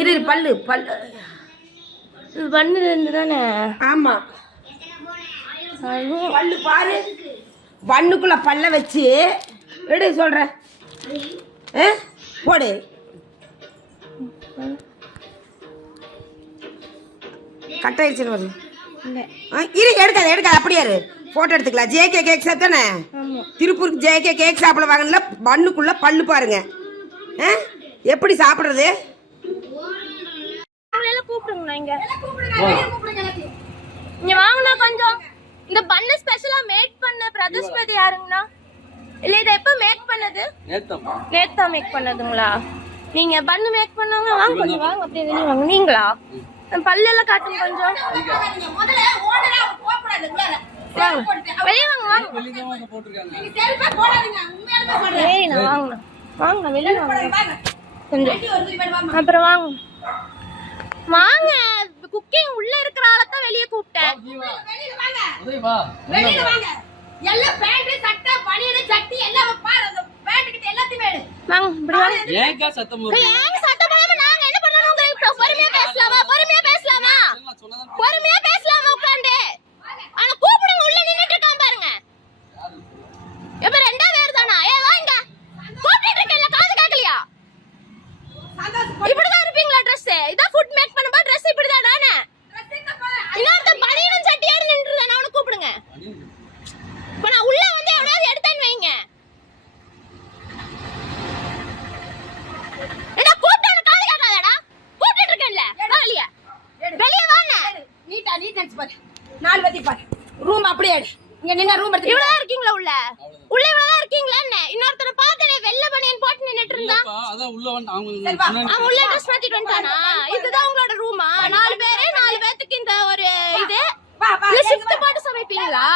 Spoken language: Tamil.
இரு பல்லு பல்லு பண்ணு ரெண்டு தானே. ஆமா பல்லு பாரு. பண்ணுக்குள்ள பல்ல வச்சு எடு சொல்றேன். போடு. கட் ஆயிடுச்சு வரும். இரு எடுக்காது எடுக்காது அப்படியே இரு. போட்டோ எடுத்துக்கலாம். ஜேகே கேக் ஷாப் தானே? திருப்பூருக்கு ஜேகே கேக் ஷாப்பில் வாங்கினா பண்ணுக்குள்ள பல்லு பாருங்க. எப்படி சாப்பிட்றது? இங்க வாங்கண்ணா கொஞ்சம். இந்த பண்ண ஸ்பெஷலா மேக் பண்ண பிரதர்ஸ் பத்தி யாருங்கண்ணா? இல்ல இத எப்ப மேக் பண்ணது? நேத்தா மேக் பண்ணதுங்களா? நீங்க பண்ணு மேக் பண்ணவங்க வாங்க கொஞ்சம் வாங்க அப்படியே வெளிய வாங்க. நீங்களா? பல்ல எல்லாம் காட்டுங்க கொஞ்சம். முதல்ல ஓடறா போப்படாது உள்ளார. வெளிய வாங்க வாங்க. நீங்க செல்ஃபா போடாதீங்க. உண்மையாலுமே சொல்றேன். ஏய் நான் வாங்க. வாங்க வெளிய வாங்க. கொஞ்சம் அப்புறம் வாங்க. வாங்க குக்கிங் உள்ள இருக்கிற ஆள தான் வெளிய கூப்பிட்டேன். வெளிய வாங்க. வெளிய வாங்க. எல்லாம் பேண்ட் சட்டை பனியன் சட்டி எல்லாம் பாரு. அந்த பேண்ட் கிட்ட எல்லாத்தையும் எடு. வாங்க இப்படி வாங்க. ஏங்க சத்தம் போடுறீங்க? ஏங்க சத்தம் போடாம நாங்க என்ன பண்ணனும்? உங்களுக்கு பொறுமையா பேசலாமா? பொறுமையா பேசலாமா? பொறுமையா பேசலாமா உட்கார்ந்து? ஆனா கூப்பிடுங்க உள்ள நின்னுட்டு இருக்கான் பாருங்க. எப்ப ரெண்டா பேர் தானா? ஏய் வாங்க. கூப்பிட்டு இருக்கல காது கேக்கலையா? இப்படி தான் இருப்பீங்களா Dress? இத ஃபுட் மேக் பண்ணும்போது Dress இப்படி தான் நானே. இன்னொருத்த பனியன் சட்டி ஏறி நின்னுறானே அவனை கூப்பிடுங்க. இப்ப நான் உள்ள வந்து எவனாவது எடுத்தேன்னு வைங்க. ஏடா கூப்பிட்டான காது கேட்காதடா. கூப்பிட்டு இருக்கேன்ல. வெளிய. வெளிய வாங்க. நீட்டன்ஸ் பாரு. நாலு வதி பாரு. ரூம் அப்படியே எடு. இங்க நின்னா ரூம் எடுத்து. இவ்வளவு இருக்கீங்களா உள்ள? உள்ள இவ்வளவு இருக்கீங்களா என்ன? இன்னொருத்தர பார்த்தனே வெள்ள பனியன் போட்டு நின்னுட்டு இருந்தா. அதான் உள்ள வந்து அவங்க உள்ள Dress மாத்திட்டு வந்தானா? இதுதான் உங்களோட ரூமா? 4 பேரே 4 பேத்துக்கு இந்த ஒரு இது. இல்ல ஷிஃப்ட் போட்டு சமைப்பீங்களா?